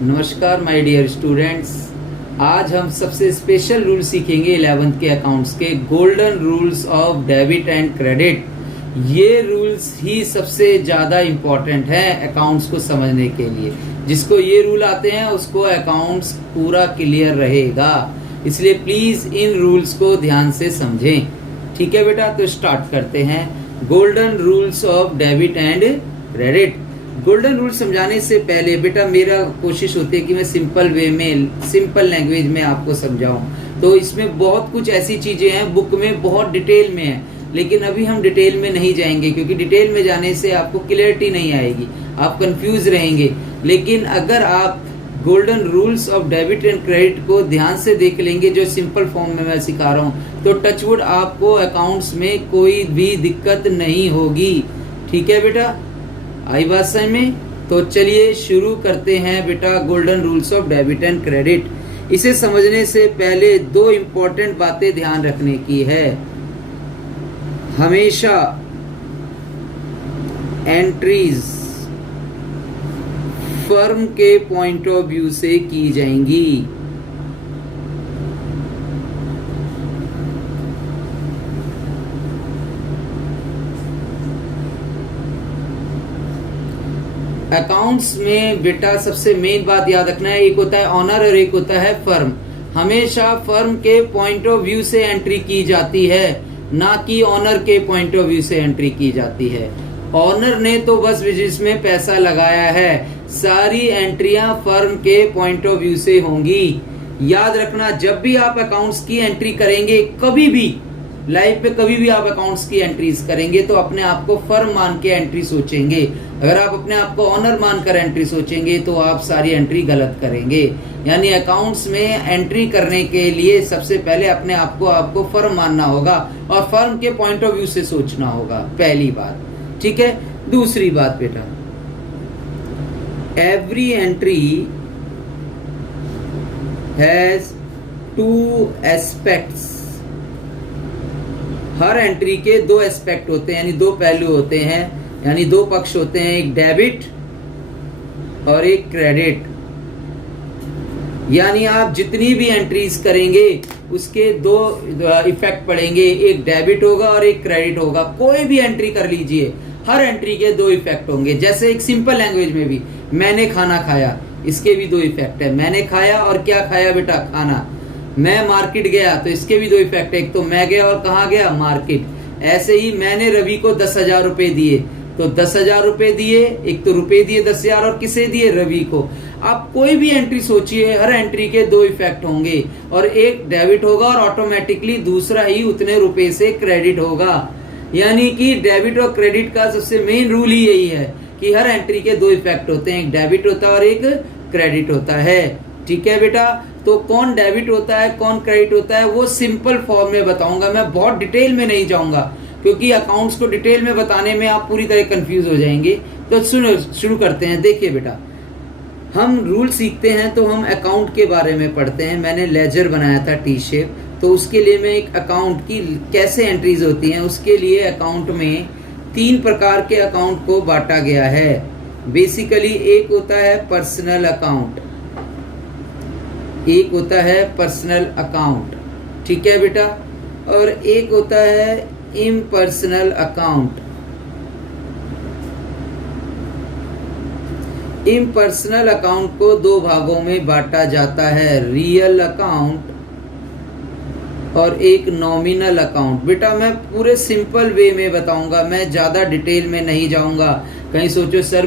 नमस्कार my dear students. आज हम सबसे स्पेशल रूल सीखेंगे 11th के अकाउंट्स के golden rules of debit and credit. ये रूल्स ही सबसे ज़्यादा इम्पोर्टेंट है अकाउंट्स को समझने के लिए। जिसको ये रूल आते हैं उसको अकाउंट्स पूरा क्लियर रहेगा, इसलिए प्लीज़ इन रूल्स को ध्यान से समझें। ठीक है बेटा, तो स्टार्ट करते हैं। Golden rules of debit and credit. Golden rule समझाने से पहले बेटा मेरा कोशिश होती है कि मैं सिंपल वे में, सिंपल लैंग्वेज में आपको समझाऊं। तो इसमें बहुत कुछ ऐसी चीजें हैं, बुक में बहुत डिटेल में है, लेकिन अभी हम डिटेल में नहीं जाएंगे क्योंकि डिटेल में जाने से आपको क्लियरिटी नहीं आएगी, आप कंफ्यूज रहेंगे। लेकिन अगर आप golden rules of debit and credit को ध्यान से देख लेंगे, जो सिंपल फॉर्म में मैं सिखा रहा हूँ, तो टचवुड आपको अकाउंट्स में कोई भी दिक्कत नहीं होगी। ठीक है बेटा, आई बात समझ में? तो चलिए शुरू करते हैं बेटा golden rules of debit and credit. इसे समझने से पहले दो इंपॉर्टेंट बातें ध्यान रखने की है। हमेशा एंट्रीज फर्म के पॉइंट ऑफ व्यू से की जाएंगी। अकाउंट्स में बेटा सबसे मेन बात याद रखना है, एक होता है ऑनर और एक होता है फर्म। हमेशा फर्म के पॉइंट ऑफ व्यू से एंट्री की जाती है, ना कि ऑनर के पॉइंट ऑफ व्यू से एंट्री की जाती है। ऑनर ने तो बस बिजनेस में पैसा लगाया है, सारी एंट्रियां फर्म के पॉइंट ऑफ व्यू से होंगी। याद रखना, जब भी आप अकाउंट्स की एंट्री करेंगे, कभी भी लाइफ पे कभी भी आप अकाउंट्स की एंट्रीज करेंगे तो अपने आप को फर्म मान के एंट्री सोचेंगे। अगर आप अपने आप को ऑनर मानकर एंट्री सोचेंगे तो आप सारी एंट्री गलत करेंगे। यानी अकाउंट्स में एंट्री करने के लिए सबसे पहले अपने आप को आपको फर्म मानना होगा और फर्म के पॉइंट ऑफ व्यू से सोचना होगा, पहली बात। ठीक है, दूसरी बात बेटा, every entry has two aspects. Her entry के दो एस्पेक्ट होते हैं, यानी दो पहलू होते हैं, यानी दो पक्ष होते हैं, एक डेबिट और एक क्रेडिट। यानी आप जितनी भी एंट्रीज करेंगे उसके दो इफेक्ट पड़ेंगे, एक डेबिट होगा और एक क्रेडिट होगा। कोई भी एंट्री कर लीजिए, हर एंट्री के दो इफेक्ट होंगे। जैसे एक सिंपल लैंग्वेज में भी मैंने खाना खाया, इसके भी दो इफेक्ट है। मैंने खाया और क्या खाया बेटा? खाना। मैं मार्केट गया तो इसके भी दो इफेक्ट है, एक तो मैं गया और कहाँ गया? मार्केट। ऐसे ही मैंने रवि को 10,000 रुपए दिए, तो 10,000 रुपए दिए, एक तो रुपए दिए 10,000 और किसे दिए? रवि को। आप कोई भी एंट्री सोचिए, हर एंट्री के दो इफेक्ट होंगे, और एक डेबिट होगा और ऑटोमेटिकली दूसरा ही उतने रुपए से क्रेडिट होगा। यानी कि डेबिट और क्रेडिट का सबसे मेन रूल ही यही है कि हर एंट्री के दो इफेक्ट होते हैं, एक डेबिट होता है और एक क्रेडिट होता है। ठीक है बेटा, तो कौन डेबिट होता है कौन क्रेडिट होता है वो सिंपल फॉर्म में बताऊंगा, मैं बहुत डिटेल में नहीं जाऊंगा क्योंकि अकाउंट्स को डिटेल में बताने में आप पूरी तरह कंफ्यूज हो जाएंगे। तो सुनो, शुरू करते हैं। देखिए बेटा, हम रूल सीखते हैं तो हम अकाउंट के बारे में पढ़ते हैं। मैंने लेजर बनाया था टी शेप, तो उसके लिए मैं एक अकाउंट की कैसे एंट्रीज होती हैं उसके लिए अकाउंट में 3 प्रकार के अकाउंट को बांटा गया है। बेसिकली एक होता है पर्सनल अकाउंट, एक होता है पर्सनल अकाउंट, ठीक है बेटा, और एक होता है इम्पर्सनल अकाउंट। इम्पर्सनल अकाउंट को दो भागों में बांटा जाता है, रियल अकाउंट और एक नॉमिनल अकाउंट। बेटा मैं पूरे सिंपल वे में बताऊंगा, मैं ज्यादा डिटेल में नहीं जाऊंगा। कहीं सोचो सर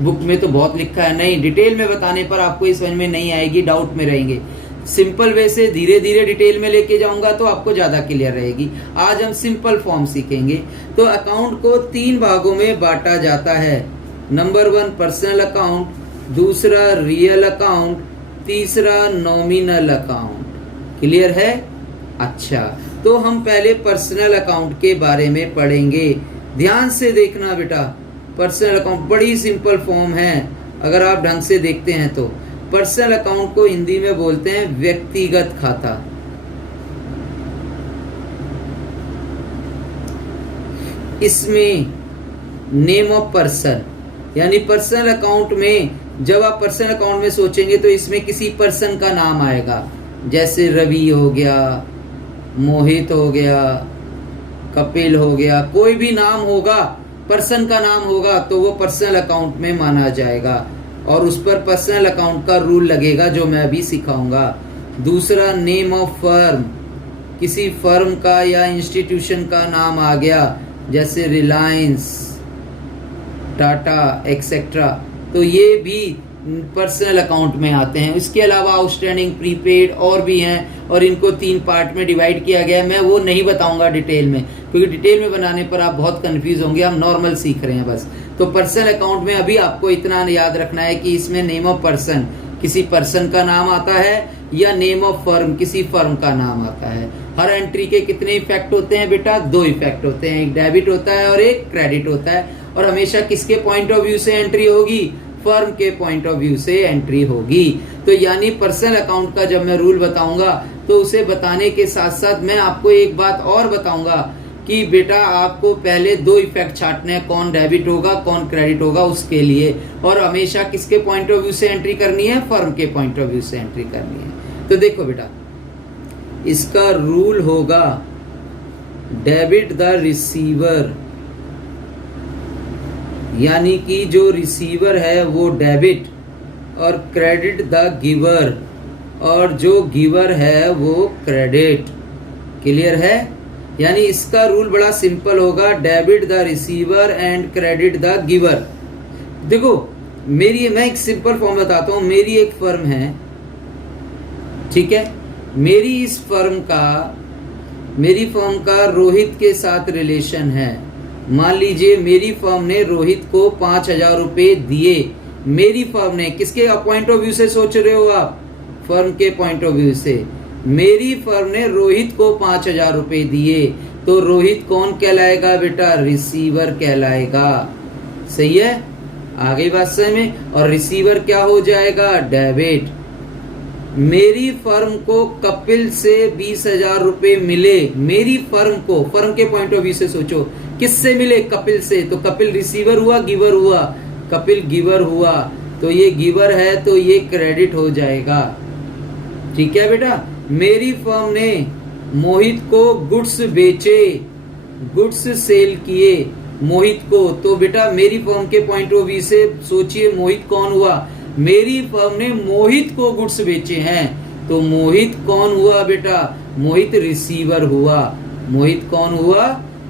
बुक में तो बहुत लिखा है, नहीं, डिटेल में बताने पर आपको ये समझ में नहीं आएगी, डाउट में रहेंगे। सिंपल वे से धीरे धीरे डिटेल में लेके जाऊंगा तो आपको ज्यादा क्लियर रहेगी। आज हम सिंपल फॉर्म सीखेंगे। तो अकाउंट को 3 भागों में बांटा जाता है। नंबर 1 पर्सनल अकाउंट, दूसरा रियल अकाउंट, तीसरा नॉमिनल अकाउंट। क्लियर है? अच्छा, तो हम पहले पर्सनल अकाउंट के बारे में पढ़ेंगे। ध्यान से देखना बेटा, पर्सनल अकाउंट बड़ी सिंपल फॉर्म है अगर आप ढंग से देखते हैं तो। पर्सनल अकाउंट को हिंदी में बोलते हैं व्यक्तिगत खाता। इसमें नेम ऑफ पर्सन, यानी पर्सनल अकाउंट में जब आप पर्सनल अकाउंट में सोचेंगे तो इसमें किसी पर्सन का नाम आएगा, जैसे रवि हो गया, मोहित हो गया, कपिल हो गया, कोई भी नाम होगा, पर्सन का नाम होगा तो वो पर्सनल अकाउंट में माना जाएगा और उस पर पर्सनल अकाउंट का रूल लगेगा जो मैं अभी सिखाऊंगा। दूसरा, नेम ऑफ फर्म, किसी फर्म का या इंस्टीट्यूशन का नाम आ गया, जैसे रिलायंस, टाटा एक्सेट्रा, तो ये भी पर्सनल अकाउंट में आते हैं। इसके अलावा आउटस्टैंडिंग, प्रीपेड और भी हैं और इनको 3 पार्ट में डिवाइड किया गया है। मैं वो नहीं बताऊंगा डिटेल में, क्योंकि डिटेल में बनाने पर आप बहुत कंफ्यूज होंगे, हम नॉर्मल सीख रहे हैं बस। तो पर्सनल अकाउंट में अभी आपको इतना याद रखना है कि इसमें नेम ऑफ पर्सन, किसी पर्सन का नाम आता है, या नेम ऑफ फर्म, किसी फर्म का नाम आता है। हर एंट्री के कितने इफेक्ट होते हैं बेटा? 2 इफेक्ट होते हैं, एक डेबिट होता है और एक क्रेडिट होता है। और हमेशा किसके पॉइंट ऑफ व्यू से एंट्री होगी? फर्म के पॉइंट ऑफ व्यू से एंट्री होगी। तो यानी पर्सनल अकाउंट का जब मैं रूल बताऊंगा तो उसे बताने के साथ साथ मैं आपको एक बात और बताऊंगा कि बेटा आपको पहले 2 इफेक्ट छांटने हैं, कौन डेबिट होगा कौन क्रेडिट होगा उसके लिए, और हमेशा किसके पॉइंट ऑफ व्यू से एंट्री करनी है? फर्म के पॉइंट ऑफ व्यू से एंट्री करनी है। तो देखो बेटा, इसका रूल होगा डेबिट द रिसीवर, यानी कि जो रिसीवर है वो डेबिट, और क्रेडिट द गिवर, और जो गिवर है वो क्रेडिट। क्लियर है? यानी इसका रूल बड़ा सिंपल होगा, debit the receiver and credit the giver. देखो मैं एक सिंपल फॉर्म बताता हूं। मेरी एक फर्म है, ठीक है, मेरी फर्म का रोहित के साथ रिलेशन है। मान लीजिए मेरी फर्म ने रोहित को 5,000 रुपए दिए। मेरी फर्म ने, किसके पॉइंट ऑफ व्यू से सोच रहे हो आप? फर्म के पॉइंट ऑफ व्यू से। मेरी फर्म ने रोहित को 5,000 रुपए दिए, तो रोहित कौन कहलाएगा बेटा? रिसीवर कहलाएगा। सही है? आ गई बात समझ में? और रिसीवर क्या हो जाएगा? डेबिट। मेरी फर्म को कपिल से 20,000 रुपए मिले। मेरी फर्म को, फर्म के पॉइंट ऑफ व्यू से सोचो, किससे मिले? कपिल से। तो कपिल रिसीवर हुआ, गिवर हुआ? कपिल गिवर हुआ, तो ये गिवर है तो ये क्रेडिट हो जाएगा। ठीक है बेटा? मेरी फर्म ने मोहित को गुड्स बेचे, गुड्स सेल किए मोहित को, तो बेटा मेरी फर्म के पॉइंट ऑफ व्यू से सोचिए मोहित कौन हुआ? मेरी फर्म ने मोहित को गुड्स बेचे हैं, तो मोहित कौन हुआ बेटा? मोहित रिसीवर हुआ। मोहित कौन हुआ?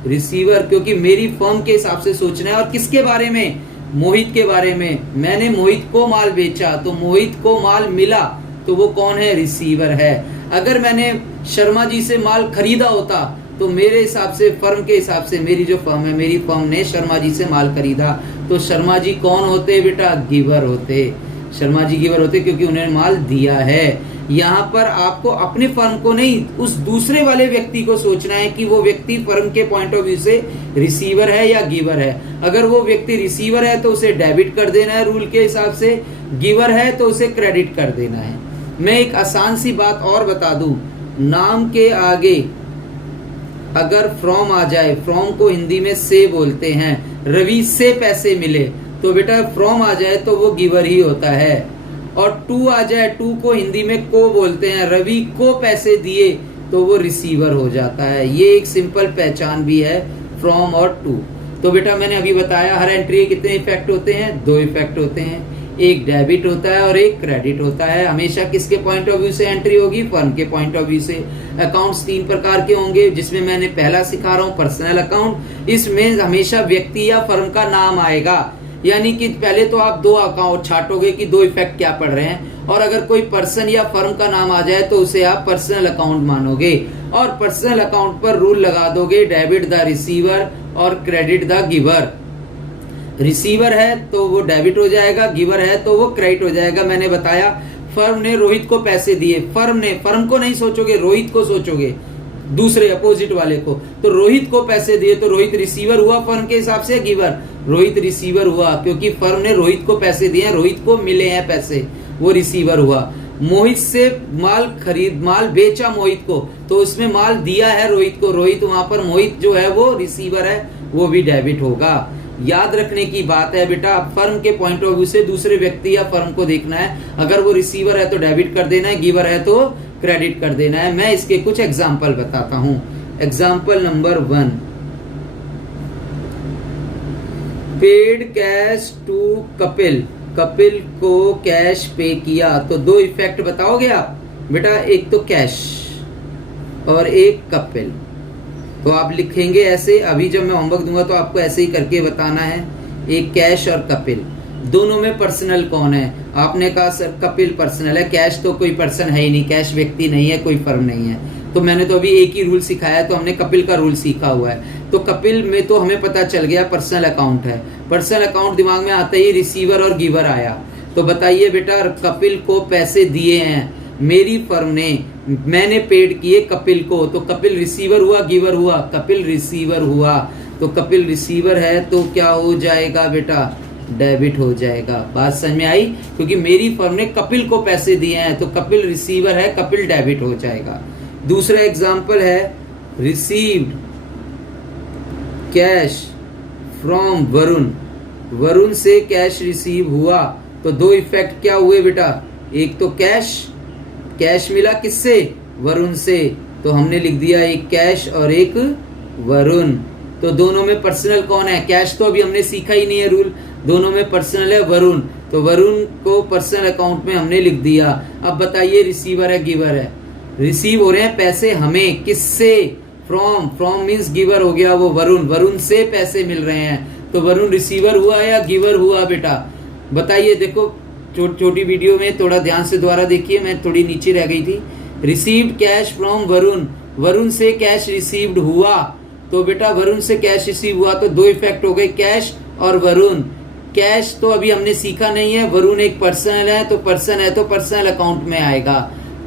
रिसीवर, क्योंकि मेरी फर्म के हिसाब से सोचना है। और किसके बारे में? मोहित के बारे में। मैंने मोहित को माल बेचा तो मोहित को माल मिला, तो वो कौन है? रिसीवर है। अगर मैंने शर्मा जी से माल खरीदा होता तो मेरे हिसाब से, फर्म के हिसाब से, मेरी जो फर्म है, मेरी फर्म ने शर्मा जी से माल खरीदा, तो शर्मा जी कौन होते बेटा? गिवर होते। शर्मा जी गिवर होते क्योंकि उन्होंने माल दिया है। यहाँ पर आपको अपने फर्म को नहीं, उस दूसरे वाले व्यक्ति को सोचना है कि वो व्यक्ति फर्म के पॉइंट ऑफ व्यू से रिसीवर है या गिवर है। अगर वो व्यक्ति रिसीवर है तो उसे डेबिट कर देना है रूल के हिसाब से, गिवर है तो उसे क्रेडिट कर देना है। मैं एक आसान सी बात और बता दूं, नाम के आगे अगर फ्रॉम आ जाए, फ्रॉम को हिंदी में से बोलते हैं, रवि से पैसे मिले, तो बेटा फ्रॉम आ जाए तो वो गिवर ही होता है। और टू आ जाए, टू को हिंदी में को बोलते हैं, रवि को पैसे दिए, तो वो रिसीवर हो जाता है। ये एक सिंपल पहचान भी है फ्रॉम और टू। तो बेटा मैंने अभी बताया हर एंट्री के कितने इफेक्ट होते हैं? 2 इफेक्ट होते हैं, एक डेबिट होता है और एक क्रेडिट होता है। हमेशा किसके पॉइंट ऑफ व्यू से एंट्री होगी? फर्म के पॉइंट ऑफ व्यू से। अकाउंट्स 3 प्रकार के होंगे, जिसमें मैंने पहला सिखा रहा हूँ पर्सनल अकाउंट। इसमें हमेशा व्यक्ति या फर्म का नाम आएगा, यानी कि पहले तो आप 2 अकाउंट छाटोगे कि 2 इफेक्ट क्या पड़ रहे हैं, और अगर कोई पर्सन या फर्म का नाम आ जाए तो उसे आप पर्सनल अकाउंट मानोगे, और पर्सनल अकाउंट पर रूल लगा दोगे डेबिट द रिसीवर और क्रेडिट द गिवर। रिसीवर है तो वो डेबिट हो जाएगा, गिवर है तो वो क्रेडिट हो जाएगा। मैंने बताया फर्म ने रोहित को पैसे दिए, फर्म को नहीं सोचोगे, रोहित को सोचोगे, दूसरे अपोजिट वाले को। तो रोहित को पैसे दिए तो रोहित रिसीवर हुआ फर्म के हिसाब से, गिवर? रोहित रिसीवर हुआ क्योंकि फर्म ने रोहित को पैसे दिए हैं, रोहित को मिले हैं पैसे, वो रिसीवर हुआ। मोहित से माल बेचा मोहित को, तो उसमें माल दिया है रोहित को, रोहित वहां पर, मोहित जो है वो रिसीवर है, वो भी डेबिट होगा। याद रखने की बात है बेटा, फर्म के पॉइंट ऑफ व्यू से दूसरे व्यक्ति या फर्म को देखना है। अगर वो रिसीवर है तो डेबिट कर देना है, गिवर है तो क्रेडिट कर देना है। मैं इसके कुछ एग्जाम्पल बताता हूं। Example number 1, paid cash to Kapil, Kapil को कैश पे किया। तो दो इफेक्ट बताओगे आप बेटा, एक तो कैश और एक कपिल। तो आप लिखेंगे ऐसे, अभी जब मैं होमवर्क दूंगा तो आपको ऐसे ही करके बताना है। एक कैश और कपिल, दोनों में पर्सनल कौन है? आपने कहा सर कपिल पर्सनल है, कैश तो कोई पर्सन है ही नहीं, कैश व्यक्ति नहीं है, कोई फर्म नहीं है। तो मैंने तो अभी एक ही रूल सिखाया है, तो हमने कपिल का रूल सीखा हुआ है। तो कपिल में तो हमें पता चल गया पर्सनल अकाउंट है। पर्सनल अकाउंट दिमाग में आते ही रिसीवर और गिवर आया। तो बताइए बेटा, कपिल को पैसे दिए हैं मेरी फर्म ने, मैंने पेड किए कपिल को, तो कपिल रिसीवर हुआ गिवर हुआ? कपिल रिसीवर हुआ। तो कपिल रिसीवर है तो क्या हो जाएगा बेटा? डेबिट हो जाएगा। बात समझ में आई? क्योंकि मेरी फर्म ने कपिल को पैसे दिए हैं, तो कपिल रिसीवर है, कपिल डेबिट हो जाएगा। दूसरा एग्जांपल है, received cash from Varun, Varun से कैश रिसीव हुआ। तो दो इफेक्ट क्या हुए बेटा? एक तो कैश, कैश मिला किससे? वरुण से, तो हमने लिख दिया एक कैश और एक वरुण। तो दोनों में पर्सनल कौन है? कैश तो अभी हमने सीखा ही नहीं है रूल, दोनों में पर्सनल है वरुण, तो वरुण को पर्सनल अकाउंट में हमने लिख दिया। अब बताइए रिसीवर है गिवर है? रिसीव हो रहे हैं पैसे हमें, किससे? फ्रॉम, फ्रॉम मीन्स गिवर हो गया वो वरुण, वरुण से पैसे मिल रहे हैं, तो वरुण रिसीवर हुआ या गिवर हुआ बेटा? बताइए। देखो छोटी वीडियो में थोड़ा ध्यान से दोबारा देखिए, मैं थोड़ी नीचे रह गई थी। Received cash from Varun, Varun से कैश रिसीव्ड हुआ, तो बेटा वरुण से कैश रिसीव हुआ, तो दो इफेक्ट हो गए, कैश और वरुण। कैश तो अभी हमने सीखा नहीं है, वरुण एक पर्सनल है, तो पर्सन है तो पर्सनल अकाउंट में आएगा,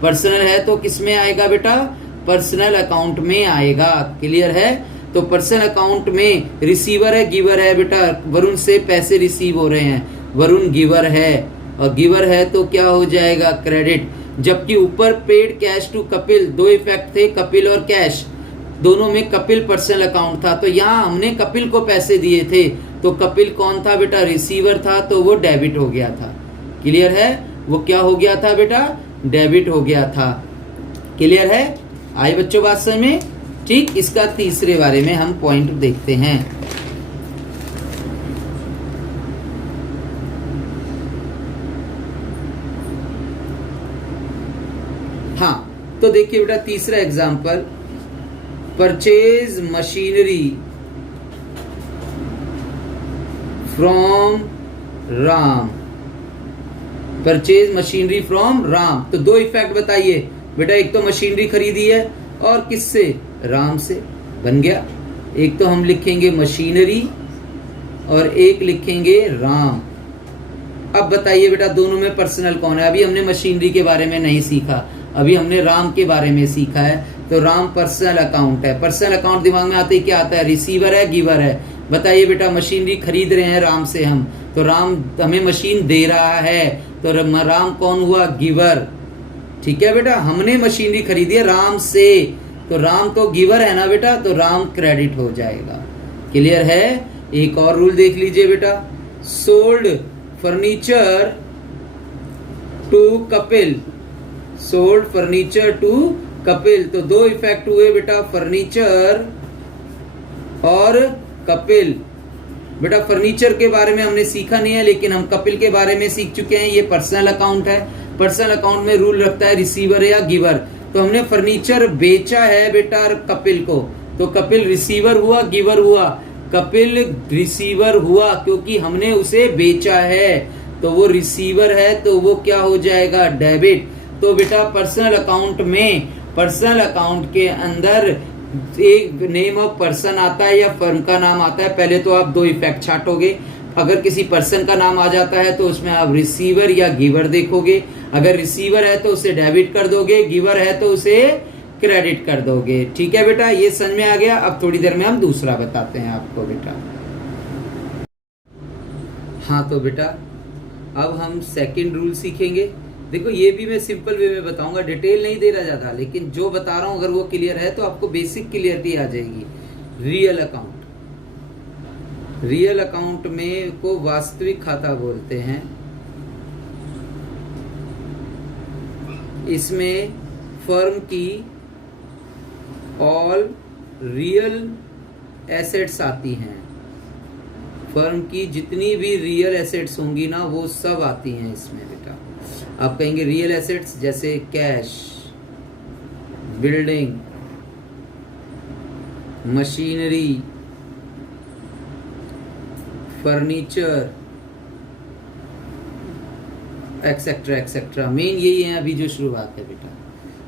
पर्सनल है तो किस में आएगा बेटा? पर्सनल अकाउंट में आएगा। क्लियर है? तो पर्सनल अकाउंट में रिसीवर है गिवर है बेटा? वरुण से पैसे रिसीव हो रहे हैं, वरुण गिवर है, और गिवर है तो क्या हो जाएगा? क्रेडिट। जबकि ऊपर पेड कैश टू कपिल, दो इफेक्ट थे, कपिल और कैश, दोनों में कपिल पर्सनल अकाउंट था, तो यहाँ हमने कपिल को पैसे दिए थे, तो कपिल कौन था बेटा? रिसीवर था, तो वो डेबिट हो गया था। क्लियर है? वो क्या हो गया था बेटा? डेबिट हो गया था। क्लियर है? आई बच्चों बात समझ में? ठीक। इसका तीसरे बारे में हम पॉइंट देखते हैं। हाँ, तो देखिए बेटा तीसरा example, purchase machinery from Ram, purchase machinery from Ram. तो दो इफेक्ट बताइए बेटा, एक तो मशीनरी खरीदी है और किससे? राम से, बन गया। एक तो हम लिखेंगे मशीनरी और एक लिखेंगे राम। अब बताइए बेटा दोनों में पर्सनल कौन है? अभी हमने मशीनरी के बारे में नहीं सीखा, अभी हमने राम के बारे में सीखा है। तो राम पर्सनल अकाउंट है, पर्सनल अकाउंट दिमाग में आते ही क्या आता है? रिसीवर है गिवर है? बताइए बेटा, मशीनरी खरीद रहे हैं राम से हम, तो राम हमें मशीन दे रहा है, तो राम कौन हुआ? गिवर। ठीक है बेटा, हमने मशीनरी खरीदी है राम से, तो राम तो गिवर है ना बेटा, तो राम क्रेडिट हो जाएगा। क्लियर है? एक और रूल देख लीजिए बेटा, sold furniture to Kapil, sold furniture to Kapil, तो दो इफेक्ट हुए बेटा, फर्नीचर और कपिल। बेटा फर्नीचर के बारे में हमने सीखा नहीं है, लेकिन हम कपिल के बारे में सीख चुके हैं। ये पर्सनल अकाउंट है, पर्सनल अकाउंट में रूल रखता है रिसीवर या गिवर। तो हमने फर्नीचर बेचा है बेटा कपिल को, तो कपिल रिसीवर हुआ गिवर हुआ? कपिल रिसीवर हुआ, क्योंकि हमने उसे बेचा है, तो वो रिसीवर है, तो वो क्या हो जाएगा? डेबिट। तो बेटा पर्सनल अकाउंट में, पर्सनल अकाउंट के अंदर एक नेम ऑफ पर्सन आता है या फर्म का नाम आता है। पहले तो आप दो इफेक्ट छाटोगे, अगर किसी पर्सन का नाम आ जाता है तो उसमें आप रिसीवर या गिवर देखोगे। अगर रिसीवर है तो उसे डेबिट कर दोगे, गिवर है तो उसे क्रेडिट कर दोगे। ठीक है बेटा, ये समझ में आ गया। अब थोड़ी देर में हम दूसरा बताते हैं आपको बेटा। हाँ तो बेटा अब हम सेकंड रूल सीखेंगे। देखो ये भी मैं सिंपल वे में बताऊंगा, डिटेल नहीं दे रहा ज्यादा, लेकिन जो बता रहा हूं अगर वो क्लियर है तो आपको बेसिक क्लियरिटी आ जाएगी। रियल अकाउंट, रियल अकाउंट में को वास्तविक खाता बोलते हैं। इसमें फर्म की ऑल रियल एसेट्स आती हैं। फर्म की जितनी भी रियल एसेट्स होंगी ना वो सब आती हैं इसमें बेटा। आप कहेंगे रियल एसेट्स जैसे cash, building, machinery, furniture, etcetera etcetera. Main यही है अभी जो शुरुआत है बेटा,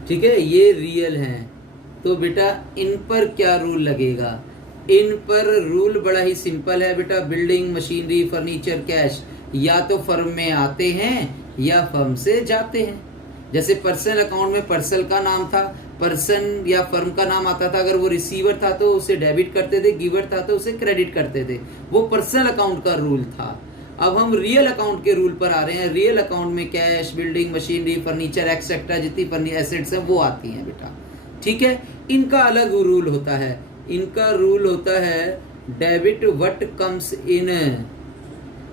ठीक है, ये रियल हैं। तो बेटा इन पर क्या रूल लगेगा? इन पर रूल बड़ा ही सिंपल है बेटा। बिल्डिंग, मशीनरी, फर्नीचर, कैश या तो फर्म में आते हैं या फर्म से जाते हैं। जैसे पर्सनल अकाउंट में पर्सन का नाम था, पर्सन या फर्म का नाम आता था। अगर वो रिसीवर था तो उसे डेबिट करते थे, गिवर था तो उसे क्रेडिट करते थे। वो पर्सनल अकाउंट का रूल था। अब हम रियल अकाउंट के रूल पर आ रहे हैं। रियल अकाउंट में cash, building, machinery, furniture etcetera जितनी एसेट्स हैं वो आती हैं बेटा, ठीक है। इनका अलग रूल होता है। इनका रूल होता है डेबिट व्हाट कम्स इन,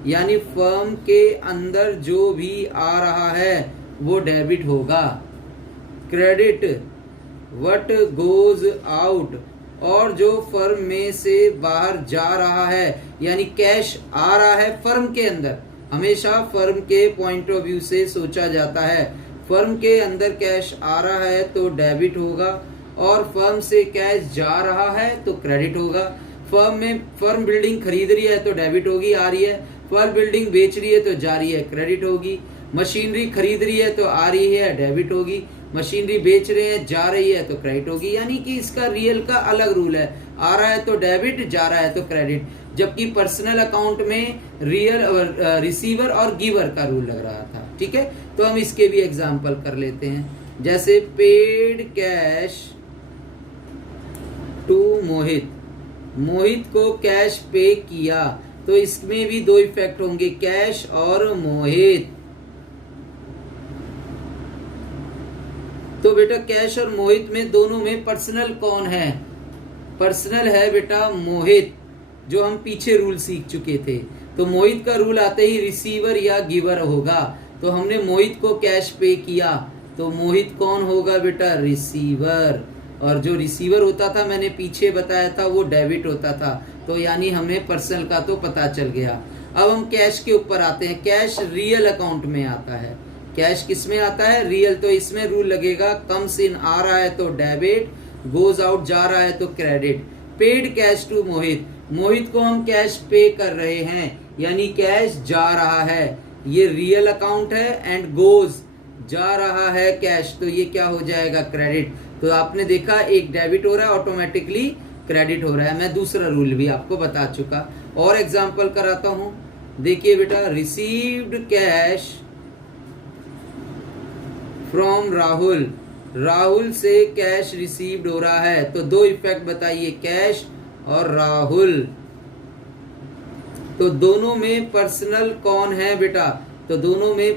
यानी फर्म के अंदर जो भी आ रहा है वो डेबिट होगा। क्रेडिट व्हाट गोज आउट, और जो फर्म में से बाहर जा रहा है, यानी कैश आ रहा है फर्म के अंदर। हमेशा फर्म के पॉइंट ऑफ व्यू से सोचा जाता है। फर्म के अंदर कैश आ रहा है तो डेबिट होगा, और फर्म से कैश जा रहा है तो क्रेडिट होगा। फर्म बिल्डिंग खरीद रही है तो डेबिट होगी, आ रही है। फर्म बिल्डिंग बेच रही है तो जा रही है, क्रेडिट होगी। मशीनरी खरीद रही है तो आ रही है, डेबिट होगी। मशीनरी बेच रहे हैं, जा रही है तो क्रेडिट होगी। यानी कि इसका रियल का अलग रूल है। आ रहा है तो डेबिट, जा रहा है तो क्रेडिट। जबकि पर्सनल अकाउंट में रियल रिसीवर और गिवर का रूल लग रहा था, ठीक है। तो हम इसके भी एग्जांपल कर लेते हैं। जैसे पेड कैश टू मोहित, मोहित को कैश पे किया, तो इसमें भी दो इफेक्ट होंगे, कैश और मोहित। तो बेटा कैश और मोहित में दोनों में पर्सनल कौन है? पर्सनल है बेटा मोहित, जो हम पीछे रूल सीख चुके थे। तो मोहित का रूल आते ही रिसीवर या गिवर होगा। तो हमने मोहित को कैश पे किया, तो मोहित कौन होगा बेटा? रिसीवर। और जो रिसीवर होता था मैंने पीछे बताया था वो डेबिट होता था। तो यानी हमें पर्सनल का तो पता चल गया। अब हम कैश के ऊपर आते हैं। कैश रियल अकाउंट में आता है। कैश किस में आता है? रियल। तो इसमें रूल लगेगा कम्स इन, आ रहा है तो डेबिट, गोज आउट जा रहा है तो क्रेडिट। पेड कैश टू मोहित, मोहित को हम कैश पे कर रहे हैं, यानी कैश जा रहा है। ये रियल अकाउंट है एंड गोज जा रहा है कैश, तो ये क्या हो जाएगा? क्रेडिट। तो आपने देखा एक डेबिट हो रहा है, ऑटोमेटिकली क्रेडिट हो रहा है। मैं दूसरा रूल भी आपको बता चुका। और एग्जांपल कराता हूं। देखिए बेटा, received cash from Rahul, Rahul से कैश रिसीव्ड हो रहा है। तो दो इफेक्ट बताइए, कैश और राहुल। तो दोनों में पर्सनल कौन है बेटा? तो दोनों में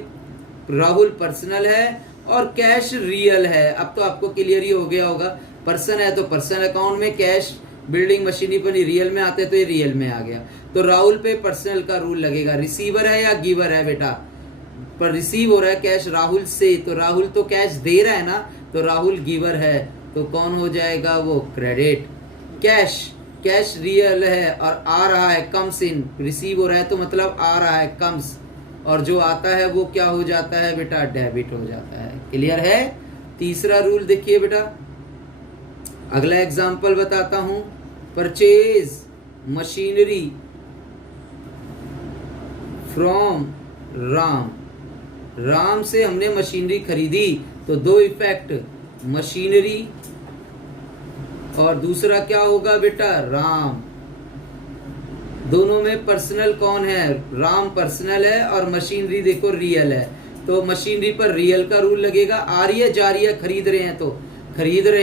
राहुल पर्सनल है और कैश रियल है। अब तो आपको क्लियर ही हो गया होगा। पर्सन है तो पर्सनल अकाउंट में, कैश बिल्डिंग मशीनरी पर रियल में आते तो ये रियल में आ गया। तो राहुल पे पर्सनल का रूल लगेगा। रिसीवर है या गिवर है बेटा? पर रिसीव हो रहा है कैश राहुल से, तो राहुल तो कैश दे रहा है ना, तो राहुल गिवर है, तो कौन हो जाएगा? वो क्रेडिट। कैश, कैश रियल है और आ रहा है कम्स इन, रिसीव हो रहा है तो मतलब आ रहा है कम्स, और जो आता है वो क्या हो जाता है बेटा? डेबिट हो जाता है। क्लियर है? तीसरा रूल देखिए बेटा, अगला एग्जांपल बताता हूं। Purchase machinery from Ram, Ram से हमने मशीनरी खरीदी, तो दो इफेक्ट, मशीनरी और दूसरा क्या होगा बेटा? राम। दोनों में पर्सनल कौन है? राम पर्सनल है और मशीनरी देखो रियल है। तो मशीनरी पर रियल का रूल लगेगा। आ रही है, जा रही है, खरीद रहे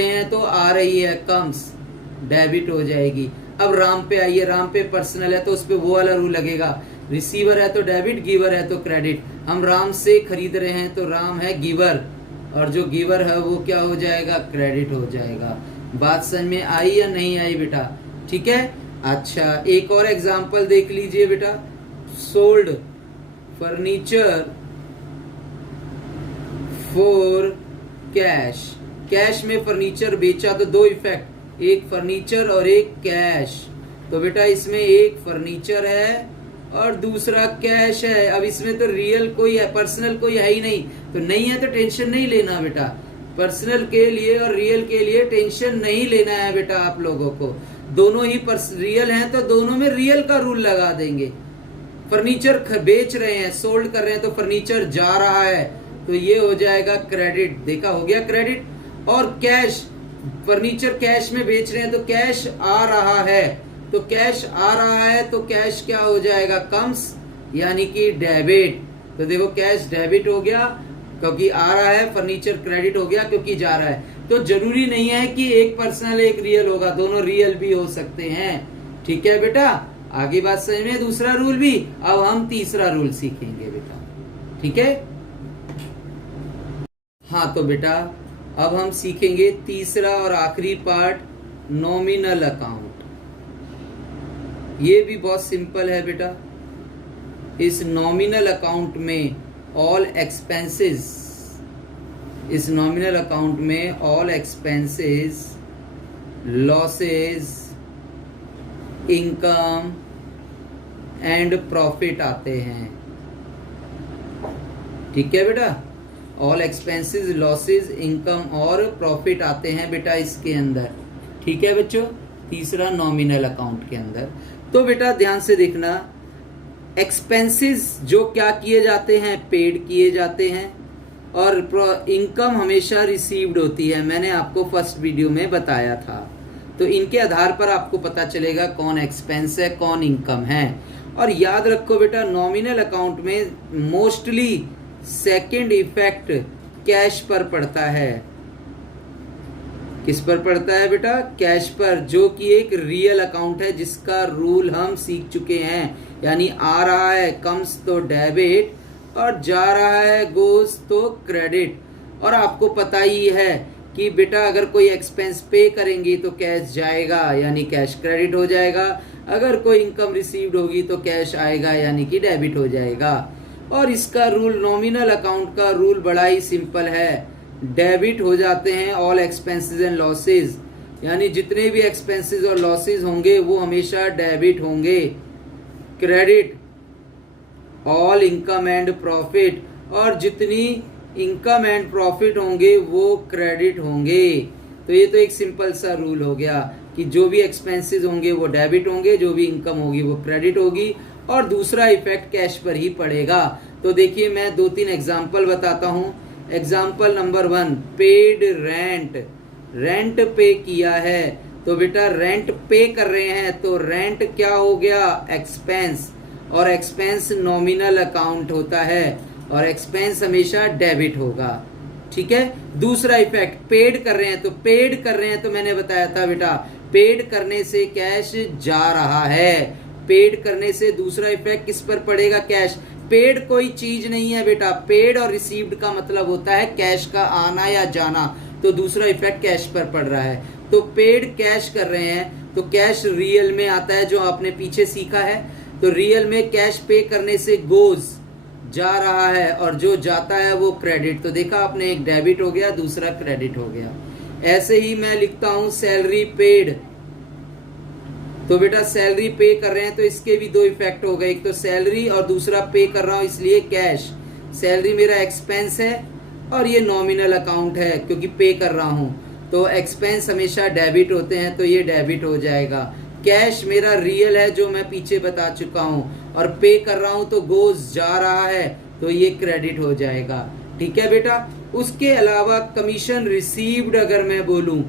हैं तो आ रही है कम्स, डेबिट हो जाएगी। अब राम पे आइए, राम पे पर्सनल है तो उस पे वो वाला रूल लगेगा। रिसीवर है तो डेबिट, गिवर है तो क्रेडिट। हम राम से खरीद रहे हैं तो राम है गिवर, और जो गिवर है वो क्या हो जाएगा? क्रेडिट हो जाएगा। बात समझ में आई या नहीं आई बेटा? ठीक है। अच्छा, एक और एग्जांपल देख लीजिए बेटा। Sold furniture for cash, cash में फर्नीचर बेचा, तो दो इफेक्ट, एक फर्नीचर और एक कैश। तो बेटा इसमें एक फर्नीचर है और दूसरा कैश है। अब इसमें तो रियल कोई है, पर्सनल कोई है ही नहीं, तो नहीं है तो टेंशन नहीं लेना बेटा। पर्सनल के लिए और रियल के लिए टेंशन नहीं लेना है बेटा आप लोगों को। दोनों ही रियल हैं तो दोनों में रियल का रूल लगा देंगे। फर्नीचर बेच रहे हैं, सोल्ड कर रहे हैं, तो फर्नीचर जा रहा है, तो ये हो जाएगा क्रेडिट। देखा, हो गया क्रेडिट। और कैश, फर्नीचर कैश में बेच रहे हैं तो कैश आ रहा है, तो कैश आ रहा है तो कैश क्या हो जाएगा, कम्स, यानी कि डेबिट। तो देखो कैश डेबिट हो गया क्योंकि आ रहा है, फर्नीचर क्रेडिट हो गया क्योंकि जा रहा है। तो जरूरी नहीं है कि एक पर्सनल एक रियल होगा, दोनों रियल भी हो सकते हैं। ठीक है बेटा, आगे बात समझ में, दूसरा रूल भी। अब हम तीसरा रूल सीखेंगे बेटा, ठीक है। हाँ तो बेटा अब हम सीखेंगे तीसरा और आखिरी पार्ट, नॉमिनल अकाउंट। ये भी बहुत सिंपल है बेटा। इस नॉमिनल अकाउंट में ऑल एक्सपेंसेस, इस नॉमिनल अकाउंट में all expenses, losses, income and profit आते हैं। ठीक है बेटा, ऑल एक्सपेंसेस, लॉसेस, इनकम और प्रॉफिट आते हैं बेटा इसके अंदर। ठीक है बच्चों, तीसरा नॉमिनल अकाउंट के अंदर। तो बेटा ध्यान से देखना, एक्सपेंसेस जो क्या किए जाते हैं, पेड किए जाते हैं, और इनकम हमेशा रिसीव्ड होती है। मैंने आपको फर्स्ट वीडियो में बताया था। तो इनके आधार पर आपको पता चलेगा कौन एक्सपेंस है, कौन इनकम है। और याद रखो बेटा, नॉमिनल अकाउंट में मोस्टली सेकंड इफेक्ट कैश पर पड़ता है। किस पर पड़ता है बेटा, कैश पर, जो कि एक रियल अकाउंट है जिसका रूल हम सीख चुके हैं। यानी आ रहा है कम्स तो डेबिट, और जा रहा है गोस तो क्रेडिट। और आपको पता ही है कि बेटा अगर कोई एक्सपेंस पे करेंगे तो कैश जाएगा, यानी कैश क्रेडिट हो जाएगा। अगर कोई इनकम रिसीव्ड होगी तो कैश आएगा, यानी कि डेबिट हो जाएगा। और इसका रूल, नॉमिनल अकाउंट का रूल बड़ा ही सिंपल है। डेबिट हो जाते हैं ऑल एक्सपेंसेस एंड लॉसेस, यानी जितने भी एक्सपेंसेस और लॉसेस होंगे वो हमेशा डेबिट होंगे। Credit all income and profit, और जितनी इनकम एंड प्रॉफिट होंगे वो क्रेडिट होंगे। तो ये तो एक सिंपल सा रूल हो गया कि जो भी एक्सपेंसेस होंगे वो डेबिट होंगे, जो भी इनकम होगी वो क्रेडिट होगी, और दूसरा इफेक्ट कैश पर ही पड़ेगा। तो देखिए मैं 2-3 एग्जांपल बताता हूँ। Example number 1, paid rent, rent पे किया है। तो बेटा रेंट पे कर रहे हैं तो रेंट क्या हो गया, एक्सपेंस, और एक्सपेंस नॉमिनल अकाउंट होता है, और एक्सपेंस हमेशा डेबिट होगा। ठीक है। दूसरा इफेक्ट, पेड कर रहे हैं, तो पेड कर रहे हैं तो मैंने बताया था बेटा, पेड करने से कैश जा रहा है। पेड करने से दूसरा इफेक्ट किस पर पड़ेगा, कैश। पेड कोई चीज नहीं है बेटा, पेड और रिसीव्ड का मतलब होता है कैश का आना या जाना। तो दूसरा इफेक्ट कैश पर पड़ रहा है। तो पेड कैश कर रहे हैं तो कैश रियल में आता है, जो आपने पीछे सीखा है। तो रियल में कैश पे करने से गोज, जा रहा है, और जो जाता है वो क्रेडिट। तो देखा आपने, एक डेबिट हो गया, दूसरा क्रेडिट हो गया। ऐसे ही मैं लिखता हूं सैलरी पेड। तो बेटा सैलरी पे कर रहे हैं तो इसके भी दो इफेक्ट हो गए, एक तो सैलरी और दूसरा पे कर रहा हूं इसलिए कैश। सैलरी मेरा एक्सपेंस है और ये नॉमिनल अकाउंट है क्योंकि पे कर रहा हूं, तो एक्सपेंस हमेशा डेबिट होते हैं तो ये डेबिट हो जाएगा। कैश मेरा रियल है जो मैं पीछे बता चुका हूं, और पे कर रहा हूं तो गोज, जा रहा है, तो ये क्रेडिट हो जाएगा। ठीक है बेटा। उसके अलावा कमीशन रिसीव्ड अगर मैं बोलूं,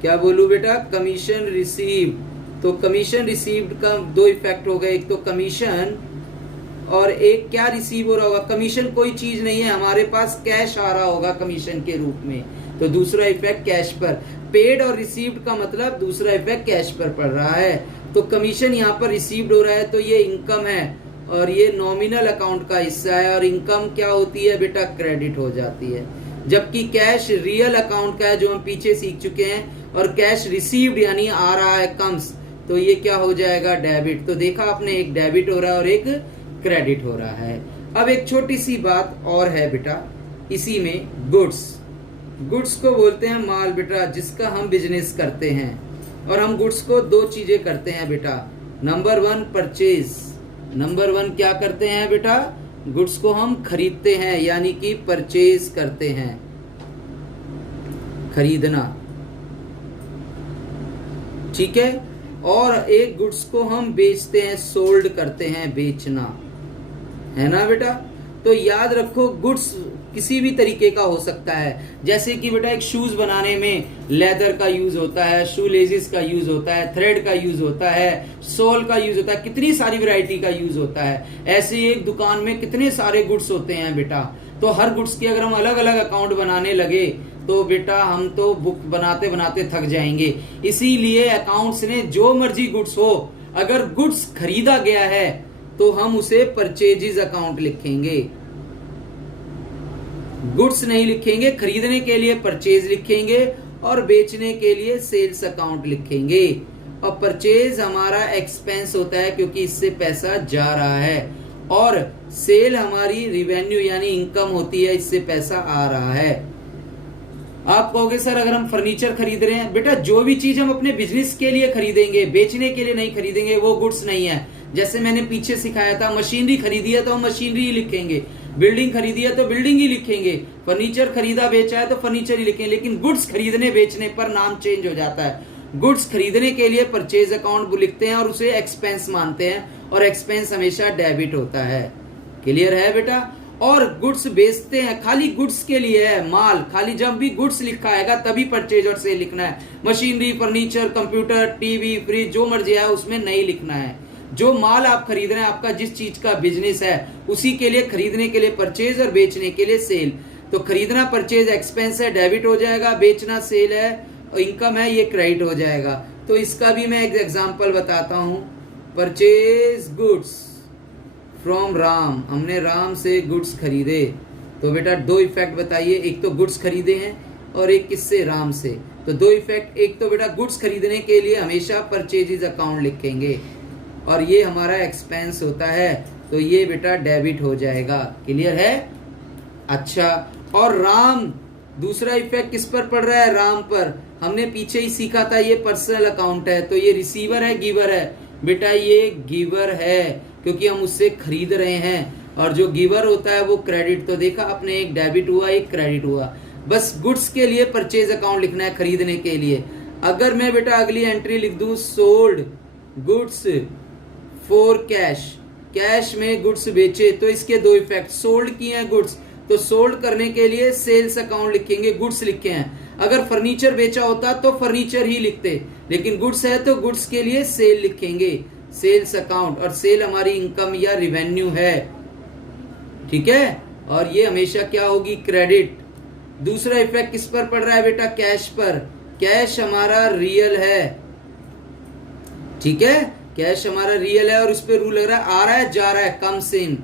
क्या बोलूं बेटा, कमीशन रिसीव्ड। तो कमीशन रिसीव्ड का दो इफेक्ट हो गए, एक तो कमीशन और एक क्या रिसीव हो रहा होगा, कमीशन कोई चीज नहीं है, हमारे पास कैश आ रहा होगा कमीशन के रूप में, तो दूसरा इफेक्ट कैश पर। पेड और रिसीव्ड का मतलब दूसरा इफेक्ट कैश पर पड़ रहा है। तो कमीशन यहाँ पर रिसीव्ड हो रहा है तो ये इनकम है और ये नॉमिनल अकाउंट का हिस्सा है, और इनकम क्या होती है बेटा, क्रेडिट हो जाती है। जबकि कैश रियल अकाउंट का है जो हम पीछे सीख चुके हैं, और कैश रिसीव्ड यानी आ रहा है कम्स, तो ये क्या हो जाएगा, डेबिट। तो देखा आपने, एक डेबिट हो रहा है और एक क्रेडिट हो रहा है। अब एक छोटी सी बात और है बेटा इसी में, गुड्स को बोलते हैं माल बेटा, जिसका हम बिजनेस करते हैं। और हम गुड्स को दो चीजें करते हैं बेटा। नंबर 1 परचेज, नंबर 1 क्या करते हैं बेटा, गुड्स को हम खरीदते हैं, यानी कि परचेज करते हैं, खरीदना, ठीक है। और एक गुड्स को हम बेचते हैं, सोल्ड करते हैं, बेचना, है ना बेटा। तो याद रखो गुड्स किसी भी तरीके का हो सकता है। जैसे कि बेटा एक शूज बनाने में लेदर का यूज होता है, शू लेजिस का यूज होता है, थ्रेड का यूज होता है, सोल का यूज होता है, कितनी सारी वैरायटी का यूज होता है। ऐसे ही एक दुकान में कितने सारे गुड्स होते हैं बेटा। तो हर गुड्स की अगर हम अलग अलग अकाउंट बनाने लगे तो बेटा हम तो बुक बनाते बनाते थक जाएंगे। इसीलिए अकाउंट्स ने जो मर्जी गुड्स हो, अगर गुड्स खरीदा गया है तो हम उसे परचेजेस अकाउंट लिखेंगे, गुड्स नहीं लिखेंगे। खरीदने के लिए परचेज लिखेंगे और बेचने के लिए सेल्स अकाउंट लिखेंगे। और परचेज हमारा एक्सपेंस होता है क्योंकि इससे पैसा जा रहा है, और सेल हमारी रिवेन्यू यानी इनकम होती है, इससे पैसा आ रहा है। आप कहोगे सर अगर हम फर्नीचर खरीद रहे हैं, बेटा जो भी चीज हम अपने बिजनेस के लिए खरीदेंगे, बेचने के लिए नहीं खरीदेंगे, वो गुड्स नहीं है। जैसे मैंने पीछे सिखाया था, मशीनरी खरीदी है तो हम मशीनरी ही लिखेंगे, बिल्डिंग खरीदी है तो बिल्डिंग ही लिखेंगे, फर्नीचर खरीदा बेचा है तो फर्नीचर ही लिखेंगे। लेकिन गुड्स खरीदने बेचने पर नाम चेंज हो जाता है। गुड्स खरीदने के लिए परचेज अकाउंट लिखते हैं और उसे एक्सपेंस मानते हैं, और एक्सपेंस हमेशा डेबिट होता है। क्लियर है बेटा। और गुड्स बेचते हैं, खाली गुड्स के लिए है, माल, खाली जब भी गुड्स लिखा आएगा तभी परचेज और सेल लिखना है। Machinery, furniture, computer, TV, fridge, जो मर्जी है उसमें नहीं लिखना है। जो माल आप खरीद रहे हैं, आपका जिस चीज का बिजनेस है, उसी के लिए खरीदने के लिए परचेज और बेचने के लिए सेल। तो खरीदना परचेज एक्सपेंस है, डेबिट हो जाएगा, बेचना सेल है, इनकम है, ये क्रेडिट हो जाएगा। तो इसका भी मैं एक एग्जांपल बताता हूं। परचेज गुड्स फ्रॉम राम, हमने राम से गुड्स खरीदे। तो बेटा दो इफेक्ट बताइए, एक तो गुड्स खरीदे हैं और एक किससे, राम से। तो दो इफेक्ट, एक तो बेटा गुड्स खरीदने के लिए हमेशा परचेजेज अकाउंट लिखेंगे और ये हमारा एक्सपेंस होता है, तो ये बेटा डेबिट हो जाएगा। क्लियर है। अच्छा, और राम, दूसरा इफेक्ट किस पर पड़ रहा है, राम पर। हमने पीछे ही सीखा था ये पर्सनल अकाउंट है, तो ये रिसीवर है गिवर है, बेटा ये गिवर है क्योंकि हम उससे खरीद रहे हैं। और जो गिवर होता है वो क्रेडिट। तो देखा आपने, एक डेबिट हुआ एक क्रेडिट हुआ। बस गुड्स के लिए परचेज अकाउंट लिखना है, खरीदने के लिए। अगर मैं बेटा अगली एंट्री लिख दूं, sold goods for cash, cash में गुड्स बेचे, तो इसके दो इफेक्ट, सोल्ड किए हैं गुड्स, तो सोल्ड करने के लिए सेल्स अकाउंट लिखेंगे, गुड्स लिखे हैं। अगर फर्नीचर बेचा होता तो फर्नीचर ही लिखते, लेकिन गुड्स है तो गुड्स के लिए सेल लिखेंगे, सेल्स अकाउंट। और सेल हमारी इनकम या रिवेन्यू है, ठीक है। और ये हमेशा क्या होगी, क्रेडिट। दूसरा इफेक्ट किस पर पड़ रहा है बेटा, कैश पर। कैश हमारा रियल है, ठीक है, कैश हमारा रियल है और उस पर रूल लग रहा है, आ रहा है जा रहा है, कम्स इन।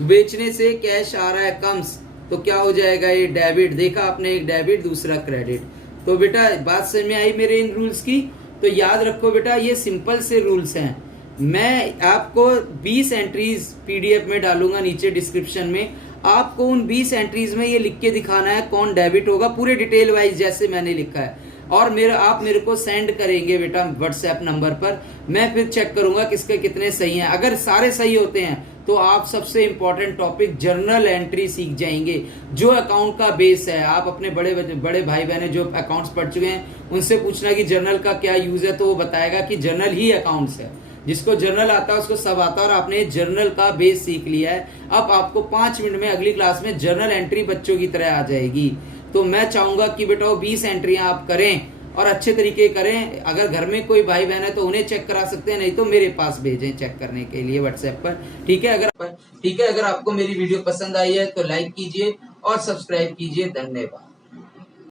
बेचने से कैश आ रहा है, कम्स, तो क्या हो जाएगा, ये डेबिट। देखा आपने, एक डेबिट दूसरा क्रेडिट। तो बेटा बात समझ में आई मेरे इन रूल्स की। तो याद रखो बेटा, ये सिंपल से रूल्स हैं। मैं आपको 20 एंट्रीज पीडीएफ में डालूंगा नीचे डिस्क्रिप्शन में। आपको उन 20 एंट्रीज में ये लिख के दिखाना है कौन डेबिट होगा, पूरे डिटेल वाइज जैसे मैंने लिखा है। और आप मेरे को सेंड करेंगे बेटा व्हाट्सएप नंबर पर, मैं फिर चेक करूंगा किसके कितने सही हैं। अगर सारे सही होते हैं तो आप सबसे इंपॉर्टेंट टॉपिक जर्नल एंट्री सीख जाएंगे, जो अकाउंट का बेस है। आप अपने बड़े भाई बहने जो अकाउंट्स पढ़ चुके हैं उनसे पूछना कि जर्नल का क्या यूज है, तो वो बताएगा कि जर्नल ही अकाउंट्स है। जिसको जर्नल आता है उसको सब आता है, और आपने जर्नल का बेस सीख लिया है। अब आपको 5 मिनट में अगली क्लास में जर्नल एंट्री बच्चों की तरह आ जाएगी। तो मैं चाहूंगा कि बेटा वो 20 एंट्रियां आप करें और अच्छे तरीके करें। अगर घर में कोई भाई बहन है तो उन्हें चेक करा सकते हैं, नहीं तो मेरे पास भेजें चेक करने के लिए व्हाट्सएप पर, ठीक है। अगर आपको मेरी वीडियो पसंद आई है तो लाइक कीजिए और सब्सक्राइब कीजिए। धन्यवाद।